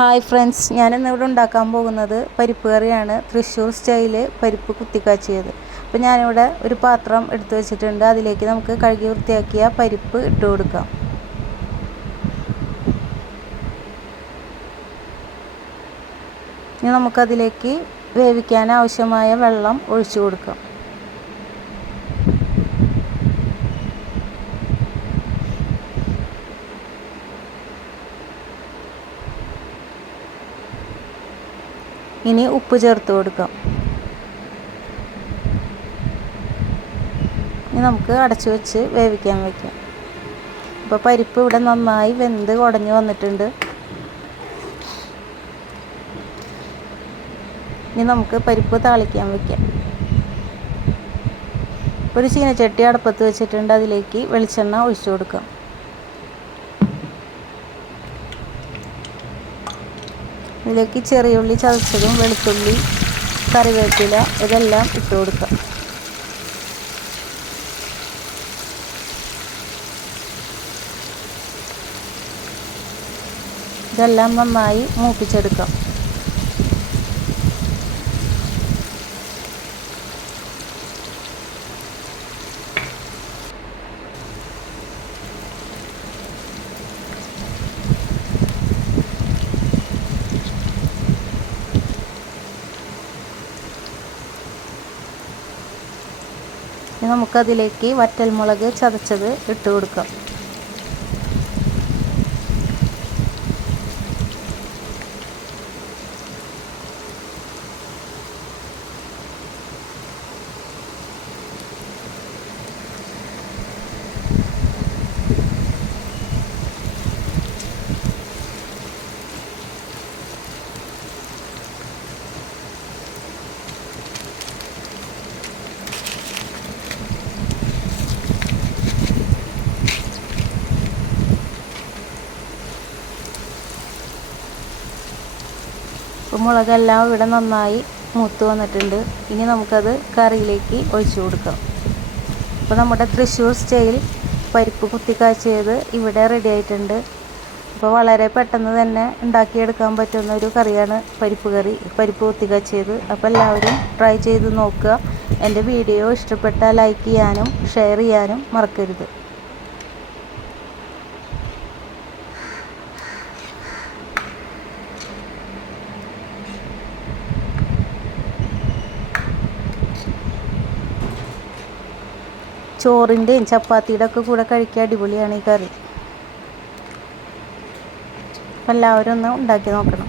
Hi friends ഞാനിന്ന് ഇവിടെ ഉണ്ടാക്കാൻ പോകുന്നത് പരിപ്പ് കറിയാണ്. തൃശ്ശൂർ സ്റ്റൈൽ പരിപ്പ് കുത്തിക്കാച്ചിയത്. അപ്പോൾ ഞാനിവിടെ ഒരു പാത്രം എടുത്തു വെച്ചിട്ടുണ്ട്. അതിലേക്ക് നമുക്ക് കഴുകി വൃത്തിയാക്കിയ പരിപ്പ് ഇട്ട് കൊടുക്കാം. ഇനി നമുക്കതിലേക്ക് വേവിക്കാൻ ആവശ്യമായ വെള്ളം ഒഴിച്ചു കൊടുക്കാം. ഇനി ഉപ്പ് ചേർത്ത് കൊടുക്കാം. ഇനി നമുക്ക് അടച്ചു വെച്ച് വേവിക്കാൻ വയ്ക്കാം ഇപ്പോൾ പരിപ്പ് ഇവിടെ നന്നായി വെന്ത് കുടഞ്ഞു വന്നിട്ടുണ്ട്. ഇനി നമുക്ക് പരിപ്പ് താളിക്കാൻ വയ്ക്കാം ഒരു ചീനച്ചട്ടി അടുപ്പത്ത് വെച്ചിട്ടുണ്ട്. അതിലേക്ക് വെളിച്ചെണ്ണ ഒഴിച്ചു കൊടുക്കാം. ഇതിലേക്ക് ചെറിയ ഉള്ളി ചതച്ചതും വെളുത്തുള്ളി കറിവേപ്പില ഇതെല്ലാം ഇട്ട് കൊടുക്കാം ഇതെല്ലാം നന്നായി മൂപ്പിച്ചെടുക്കാം. ഇനി നമുക്കതിലേക്ക് വറ്റൽമുളക് ചതച്ചത് ഇട്ട് കൊടുക്കാം. അപ്പോൾ മുളകെല്ലാം ഇവിടെ നന്നായി മൂത്ത് വന്നിട്ടുണ്ട്. ഇനി നമുക്കത് കറിയിലേക്ക് ഒഴിച്ചു കൊടുക്കാം. അപ്പോൾ നമ്മുടെ തൃശ്ശൂർ സ്റ്റൈൽ പരിപ്പ് കുത്തിക്കാച്ചിയത് ഇവിടെ റെഡി ആയിട്ടുണ്ട്. അപ്പോൾ വളരെ പെട്ടെന്ന് തന്നെ ഉണ്ടാക്കിയെടുക്കാൻ പറ്റുന്ന ഒരു കറിയാണ് പരിപ്പ് കറി പരിപ്പ് കുത്തിക്കാച്ചിയത്. അപ്പോൾ എല്ലാവരും ട്രൈ ചെയ്ത് നോക്കുക. എന്റെ വീഡിയോ ഇഷ്ടപ്പെട്ടാൽ ലൈക്ക് ചെയ്യാനും ഷെയർ ചെയ്യാനും മറക്കരുത്. ചോറിന്റെയും ചപ്പാത്തിയുടെ ഒക്കെ കൂടെ കഴിക്കാൻ അടിപൊളിയാണ് ഈ കറി. എല്ലാവരും ഒന്ന് ഉണ്ടാക്കി നോക്കണം.